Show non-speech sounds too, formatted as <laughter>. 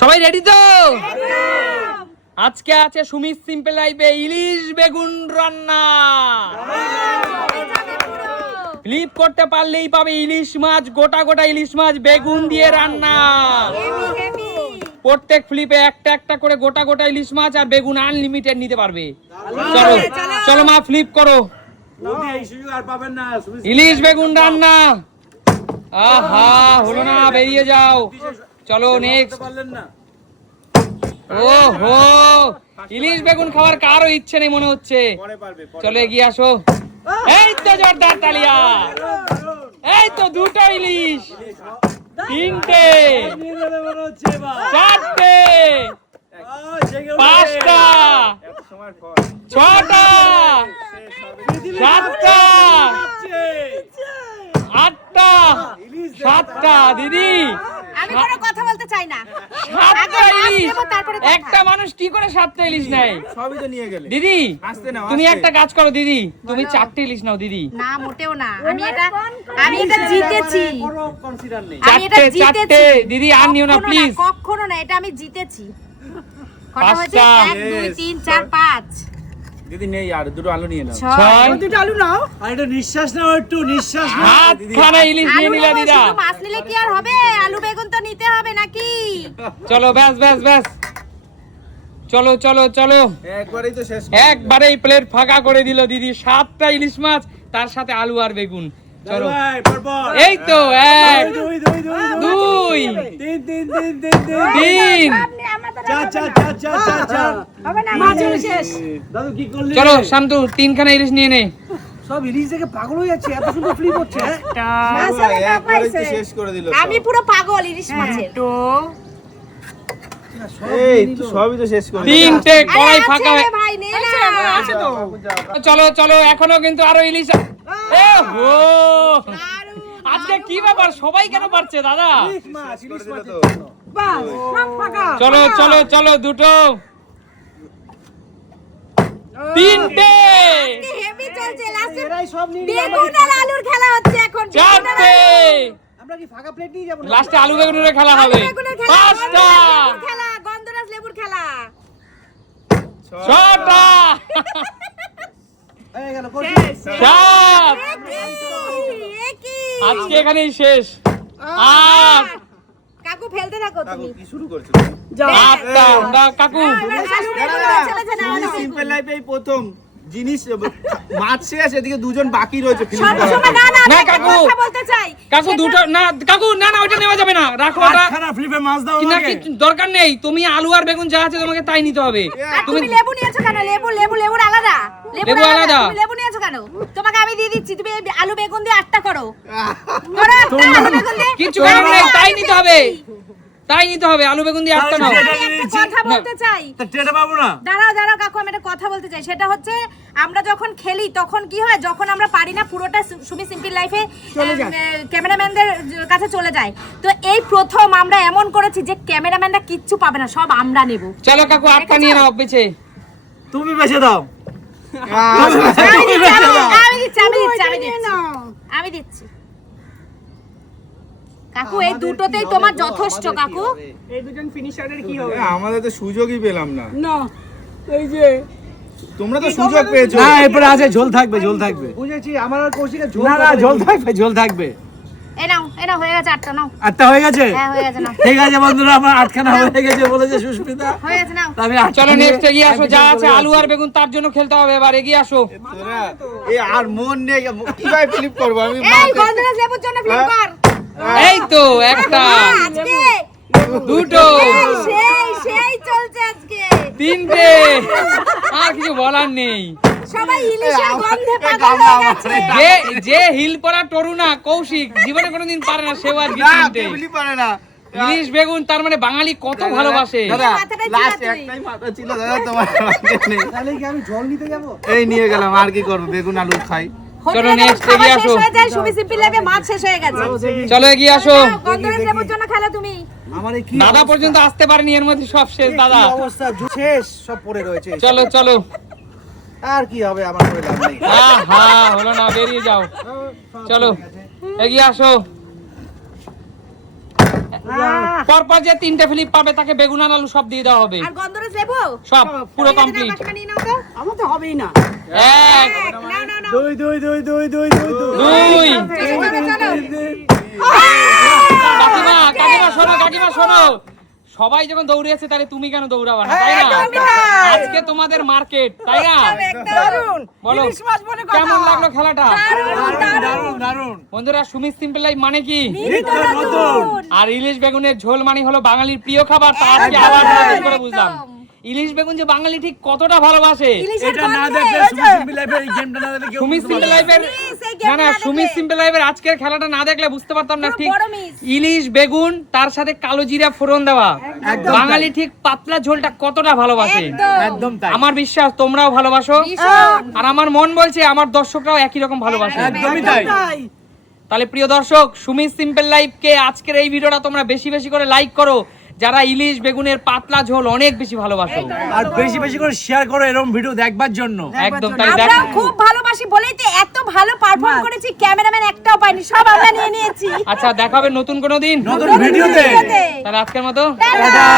সবাই রেডি তো? আজকে আছে সুমিত সিম্পল লাইফে ইলিশ বেগুন রান্না। ফ্লিপ করতে পারলেই পাবে ইলিশ মাছ গোটা গোটা ইলিশ মাছ বেগুন দিয়ে রান্না। প্রত্যেক ফ্লিপে একটা একটা করে গোটা গোটা ইলিশ মাছ আর বেগুন আনলিমিটেড নিতে পারবে। চলো চলো মা ফ্লিপ করো। ইলিশ বেগুন রান্না। আহা হলো না বেরিয়ে যাও। চলো নেক্সট ও হো ইলিশ বেগুন খাওয়ার কারও ইচ্ছে নেই মনে হচ্ছে। চলো এগিয়ে আসো। এই তো জোরদার তালিয়া। এই তো দুটো ইলিশ। তিনটে। চারটে। পাঁচটা। ছটা। সাতটা। আটটা। সাতটা দিদি। আমি কোনো কথা বলতে চাই না। আগে মাছ নেব, তারপরে কথা। একটা মানুষ কি করে সাতটা ইলিশ নেয় সবই তো নিয়ে গেলে। দিদি আসতে নাও, তুমি আসতে। একটা কাজ করো দিদি। তুমি চারটে ইলিশ নাও দিদি। না মোটেও না। আমি এটা আমি এটা জিতেছি। কোনো কনসিডার নেই। আমি এটা চারটে, চারটে। দিদি, আর নিও না, কখনো please। কখনো না এটা আমি জিতেছি। কটা হয়েছে পাঁচটা। এক দুই Yes. তিন চার পাঁচ। দিদি নেই আর দুটো আলু নিয়ে নাও। ছয়। ছয়। আর একটু নিঃশ্বাস নাও একটু নিঃশ্বাস নাও। হাত খানা ইলিশ নিয়ে আলু নিলা দিদা। শুধু মাছ নিলে কি আর হবে? আলু বেগুন তো নিতে হবে নাকি? চলো ব্যাস ব্যাস ব্যাস। চলো চলো চলো। একবারেই তো শেষ একবারেই প্লেট ফাঁকা করে দিল দিদি। সাতটা ইলিশ মাছ তার সাথে আলু আর বেগুন। চলো। এই তো এক দুই তিন তিন তিন তিন তিন। কি করলি? চলো শান্তু তিনখানা ইলিশ নিয়ে নে। সব ইলিশ দেখে পাগল হয়ে যাচ্ছে এত সুন্দর ফ্লিপ হচ্ছে শেষ করে দিল আমি পুরো পাগল ইলিশ মাছের। তো সবই তো শেষ করে দিল। তিনটে আরে কড়াই আছে ফাঁকা রে হয়ে ভাই নে না চলো চলো এখনও কিন্তু আরও ইলিশ আজকে কি ব্যাপার? সবাই কেন পারছে দাদা? চলো চলো চলো দুটো। তিনটে। হেভি চলছে আলুর খেলা হচ্ছে এখন চারটে। আমরা কি ফাঁকা প্লেট নিয়ে যাব লাস্টে আলু বেগুনের খেলা হবে। পাঁচটা। খেলা গন্ধরাজ লেবুর খেলা। ছটা। হয়ে গেল কোচ। সাত একই, একই। আজকে এখানেই শেষ আট কাকু ফেলতে থাকো তুমি কি শুরু করছ আটটা কাকু বেগুন ছেলেছে না বেগুন। সিম্পল লাইফে এই প্রথম জিনিস মাছ শেষ এদিকে দুজন বাকি রয়েছে না, না, না, কাকু। কথা বলতে চাই। কাকু দুটো না কাকু না না ওটা নেওয়া যাবে না রাখো ওটা ফ্লিপে মাছ দাও না কি দরকার নেই তুমি আলু আর বেগুন যা আছে তোমাকে তাই নিতে হবে তুমি তুমি লেবু নিয়েছো কেন লেবু লেবু লেবুর আলাদা লেবু আলাদা? তুমি লেবু নিয়েছো কেন? তোমাকে আমি দিয়ে দিচ্ছি তুমি আলু বেগুন দিয়ে আটটা করো। করো আলু বেগুন দিয়ে। কিছু নেই তাই নিতে হবে। তাই নিতে হবে আলু বেগুন দিয়ে আটটা নাও। কথা বলতে চাই। পাবো না? দাঁড়াও দাঁড়াও কাকু আমি একটা কথা বলতে চাই। সেটা হচ্ছে আমরা যখন খেলি তখন কি হয় যখন আমরা পারি না পুরোটা সুমি সিম্পল লাইফে ক্যামেরাম্যানদের কাছে চলে যায়। তো এই প্রথম আমরা এমন করেছি যে ক্যামেরাম্যানরা কিচ্ছু পাবে না সব আমরা নেব। চলো কাকু আটটা নিয়ে নাও পিছে তুমি বেঁচে দাও। আমি দিচ্ছি, আমি দিচ্ছি, আমি দিচ্ছি, আমি দিচ্ছি, আমি দিচ্ছি। আমি দিচ্ছি কাকু এই দুটোতেই তোমার যথেষ্ট কাকু। এই দুজন ফিনিশারের কি হবে? আমাদের তো সুযোগই পেলাম না। না এই যে তোমরা তো সুযোগ পেয়েছ। না এরপরে আছে ঝোল থাকবে ঝোল থাকবে। বুঝেছি আমার আর কৌশিকের ঝোল না না। ঝোল থাকবে ঝোল থাকবে। এ নাও এ হয়ে গেছে আটটা আটটা হয়ে গেছে? হ্যাঁ হয়ে গেছে নাও। ঠিক আছে বন্ধুরা আমার আটখানা হয়ে গেছে বলেছে সুস্মিতা। হয়ে আমি আটটা চলো নেক্সট এগিয়ে আসো যা আছে আলু আর বেগুন তার জন্য খেলতে হবে এবার এগিয়ে আসো। এই আর মন নেই কীভাবে ফ্লিপ করব? আমি এই গন্ধরাজ লেবুর জন্য ফ্লিপ কর। এই তো একটা। দুটো। সেই সেই চলছে আজকে। তিনটে। <laughs> আর কিছু বলার নেই। সবাই ইলিশের গন্ধে পাগল হয়ে গেছে যে যে হিল পরা তরুণা কৌশিক জীবনে কোনোদিন পারে না সেও আর না পারে না। ইলিশ বেগুন তার মানে বাঙালি কত ভালোবাসে। দাদা মাথাটা লাস্ট চিরা তুই। একটাই মাথা ছিল দাদা তোমার <laughs> মাথায় নেই। তাহলে কি আমি জল নিতে যাব? এই নিয়ে গেলাম আর কি করব? বেগুন আলু খাই। চলো, খাবার এগিয়ে আসো। হয়ে যায় সুমি সিম্পল লাগে মাছ শেষ হয়ে গেছে। চলো এগিয়ে আসো। লেবুর জন্য খেলো তুমি। আমার কি দাদা পর্যন্ত আসতে পারেনি এর মধ্যে সব শেষ দাদা। কি অবস্থা? শেষ সব পড়ে রয়েছে। চলো চলো। আর কি হবে আমার লাভ নেই। আহা হলো না বেরিয়ে যাও। চলো এগিয়ে আসো। পরপর যে তিনটে ফিলিপ পাবে তাকে বেগুন আর আলু সব দিয়ে দেওয়া হবে। আর গন্ধরাজ লেবু সব পুরো কমপ্লিট। আমার তো হবেই না। এক। দুই সবাই যখন দৌড়িয়েছে তাহলে তুমি কেন দৌড়াবা না তাই না? আজকে তোমাদের মার্কেট তাই না? বলো কেমন লাগল খেলাটা? বন্ধুরা সুমিত সিম্পলাই মানে কি? আর ইলিশ বেগুনের ঝোল মানে হলো বাঙালির প্রিয় খাবার তা আজকে আবার করে বুঝলাম। ইলিশ বেগুন যে বাঙালি ঠিক কতটা ভালোবাসে? এটা না দেখলে সিম্পল লাইফের এই গেমটা না দেখলে সিম্পল লাইফের না। না না সিম্পল লাইফের আজকের খেলাটা না দেখলে বুঝতে পারতাম না ঠিক। ইলিশ বেগুন তার সাথে কালো জিরা ফোড়ন দেওয়া। বাঙালি ঠিক পাতলা ঝোলটা কতটা ভালোবাসে। একদম। তাই। আমার বিশ্বাস তোমরাও ভালোবাসো। আর আমার মন বলছে আমার দর্শকরাও একই রকম ভালোবাসে। একদমই তাই। তাই। তাহলে প্রিয় দর্শক সুমিত সিম্পল লাইফকে আজকের এই ভিডিওটা তোমরা বেশি বেশি করে লাইক করো। যারা ইলিশ বেগুনের পাতলা ঝোল অনেক বেশি ভালোবাসে। আর বেশি বেশি করে শেয়ার করো এরকম ভিডিও দেখবার জন্য। একদম তাই দেখো আমরা খুব ভালোবাসি বলেই তো এত ভালো পারফর্ম করেছি ক্যামেরাম্যান একটাও পাইনি সব আমরা নিয়ে নিয়েছি। আচ্ছা দেখা হবে নতুন কোনো দিন। নতুন ভিডিওতে। তাহলে আজকের মতো। টাটা।